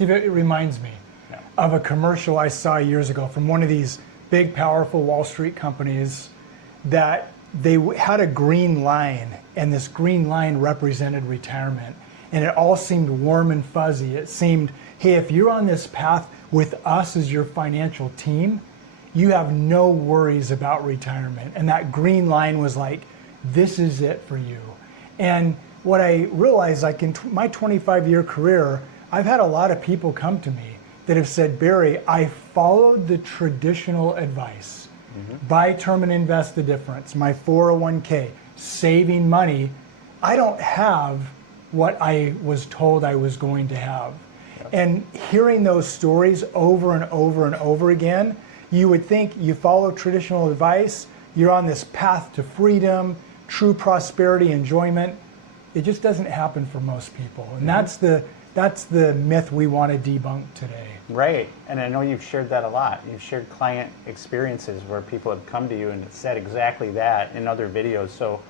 It reminds me of a commercial I saw years ago from one of these big, powerful Wall Street companies that they had a green line, and this green line represented retirement. And it all seemed warm and fuzzy. It seemed, hey, if you're on this path with us as your financial team, you have no worries about retirement. And that green line was like, this is it for you. And what I realized, like in my 25-year career, I've had a lot of people come to me that have said, Barry, I followed the traditional advice. Buy term and invest the difference, my 401k, saving money. I don't have what I was told I was going to have. And hearing those stories over and over and over again, you would think you follow traditional advice, you're on this path to freedom, true prosperity, enjoyment. It just doesn't happen for most people. And that's the myth we want to debunk today. Right, and I know you've shared that a lot. You've shared client experiences where people have come to you and said exactly that in other videos. So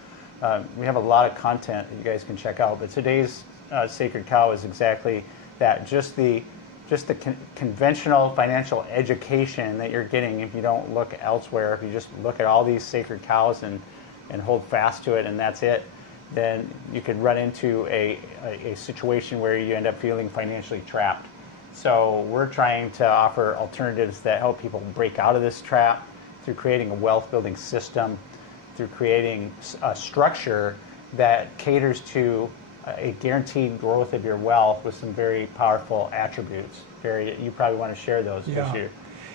we have a lot of content that you guys can check out. But today's Sacred Cow is exactly that, just the conventional financial education that you're getting if you don't look elsewhere. If you just look at all these sacred cows and hold fast to it and that's it, then you could run into a situation where you end up feeling financially trapped. So we're trying to offer alternatives that help people break out of this trap through creating a wealth building system, through creating a structure that caters to a guaranteed growth of your wealth with some very powerful attributes. Barry, you probably want to share those. Yeah.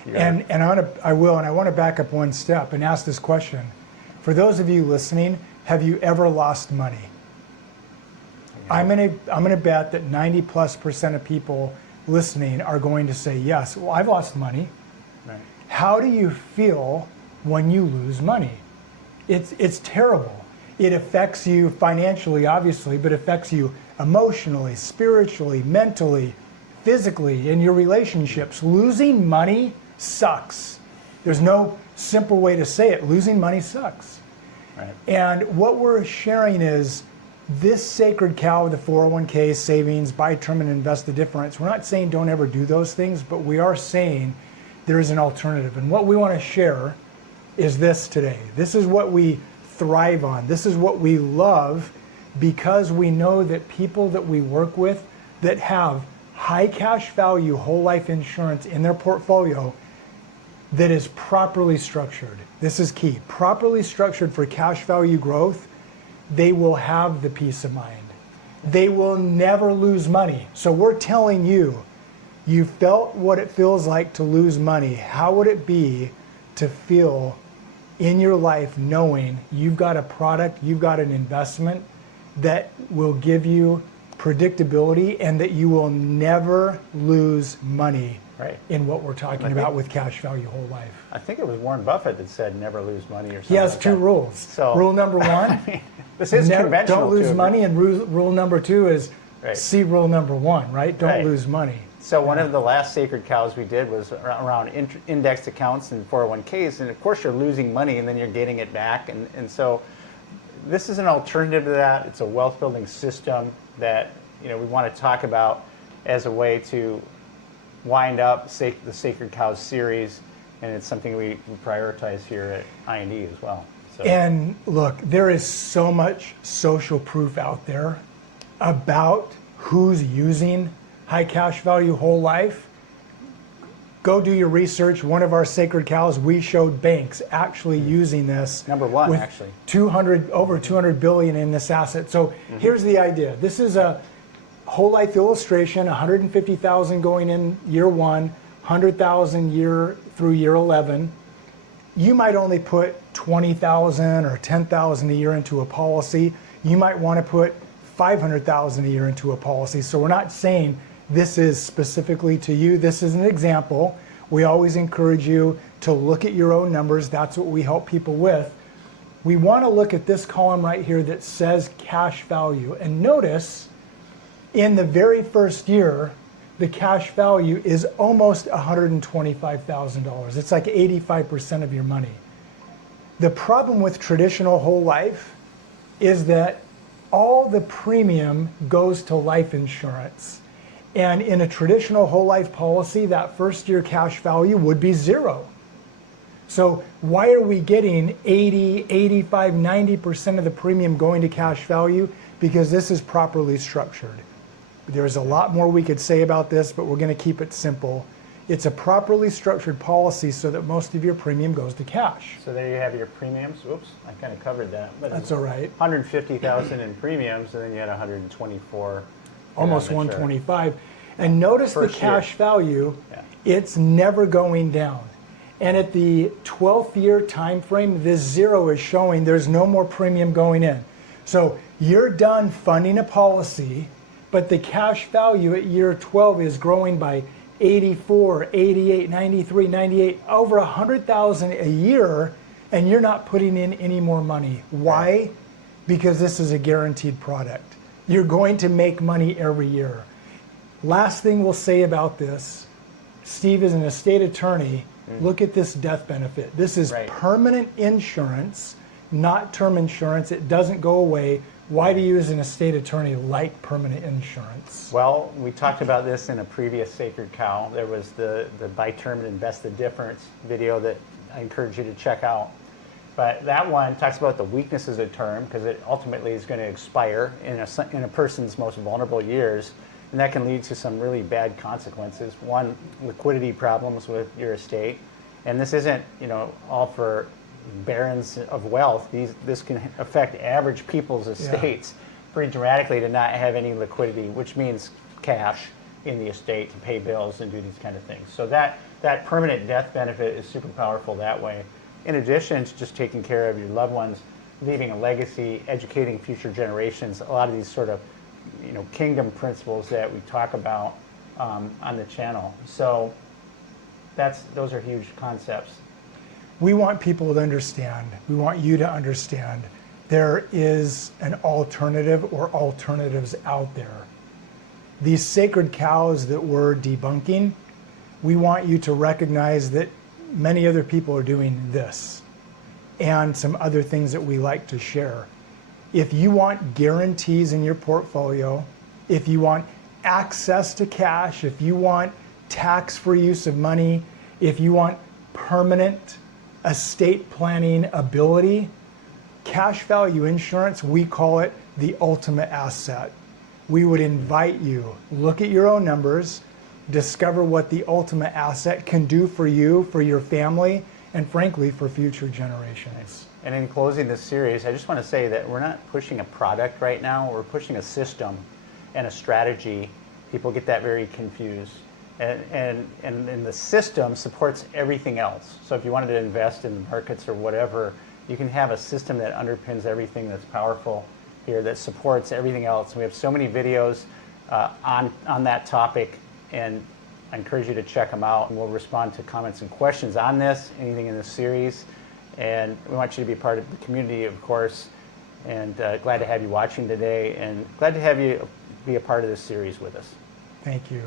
You're And I want to back up one step and ask this question. For those of you listening, have you ever lost money? Yeah. I'm gonna bet that 90+% of people listening are going to say yes. Well, I've lost money. Right. How do you feel when you lose money? It's terrible. It affects you financially, obviously, but affects you emotionally, spiritually, mentally, physically, in your relationships. Losing money sucks. There's no simple way to say it. Losing money sucks. Right. And what we're sharing is this sacred cow, the 401k, savings, buy term and invest the difference. We're not saying don't ever do those things, but we are saying there is an alternative. And what we want to share is this today. This is what we thrive on. This is what we love, because we know that people that we work with that have high cash value whole life insurance in their portfolio that is properly structured. This is key. Properly structured for cash value growth, they will have the peace of mind. They will never lose money. So we're telling you, you felt what it feels like to lose money. How would it be to feel in your life knowing you've got a product, you've got an investment that will give you predictability and that you will never lose money? Right. In what we're talking about with cash value whole life. I think it was Warren Buffett that said never lose money or something. He has like two that. rules. So, rule number one, this is conventional. Don't lose too. money, and rule number two is see rule number one, right? Don't lose money. So one of the last sacred cows we did was around indexed accounts and 401ks, and of course you're losing money and then you're getting it back, and so this is an alternative to that. It's a wealth building system that we want to talk about as a way to wind up the Sacred Cows series, and it's something we prioritize here at I&E as well. So. And look, there is so much social proof out there about who's using high cash value whole life. Go do your research. One of our Sacred Cows, we showed banks actually using this. Number one, with actually. Over 200 billion in this asset. So here's the idea. This is a whole life illustration, 150,000 going in year one, 100,000 year through year 11. You might only put 20,000 or 10,000 a year into a policy. You might want to put 500,000 a year into a policy. So we're not saying this is specifically to you. This is an example. We always encourage you to look at your own numbers. That's what we help people with. We want to look at this column right here that says cash value. And notice, in the very first year, the cash value is almost $125,000. It's like 85% of your money. The problem with traditional whole life is that all the premium goes to life insurance. And in a traditional whole life policy, that first year cash value would be 0. So why are we getting 80, 85, 90% of the premium going to cash value? Because this is properly structured. There's a lot more we could say about this, but we're going to keep it simple. It's a properly structured policy so that most of your premium goes to cash. So there you have your premiums. Oops, I kind of covered that. But That's all right. 150,000 in premiums, and then you had 124. Almost 125. And notice the First cash year. value, Yeah. it's never going down. And at the 12th year time frame, this 0 is showing there's no more premium going in. So you're done funding a policy, but the cash value at year 12 is growing by 84, 88, 93, 98, over 100,000 a year, and you're not putting in any more money. Why? Because this is a guaranteed product. You're going to make money every year. Last thing we'll say about this, Steve is an estate attorney. Look at this death benefit. This is permanent insurance, not term insurance. It doesn't go away. Why do you as an estate attorney like permanent insurance? Well, we talked about this in a previous Sacred Cow. There was the buy term and invest the difference video that I encourage you to check out. But that one talks about the weaknesses of term, because it ultimately is going to expire in a person's most vulnerable years, and that can lead to some really bad consequences. One, liquidity problems with your estate, and this isn't, all for barons of wealth. This can affect average people's estates pretty dramatically to not have any liquidity, which means cash in the estate to pay bills and do these kind of things. So that permanent death benefit is super powerful that way. In addition to just taking care of your loved ones, leaving a legacy, educating future generations, a lot of these sort of kingdom principles that we talk about on the channel. So those are huge concepts. We want people to understand, we want you to understand, there is an alternative or alternatives out there. These sacred cows that we're debunking, we want you to recognize that many other people are doing this and some other things that we like to share. If you want guarantees in your portfolio, if you want access to cash, if you want tax-free use of money, if you want permanent estate planning ability, cash value insurance, we call it the ultimate asset. We would invite you, look at your own numbers, discover what the ultimate asset can do for you, for your family, and frankly, for future generations. And in closing this series, I just want to say that we're not pushing a product right now, we're pushing a system and a strategy. People get that very confused. And the system supports everything else. So if you wanted to invest in markets or whatever, you can have a system that underpins everything that's powerful here, that supports everything else. We have so many videos on that topic, and I encourage you to check them out. And we'll respond to comments and questions on this, anything in this series. And we want you to be part of the community, of course. And glad to have you watching today, and glad to have you be a part of this series with us. Thank you.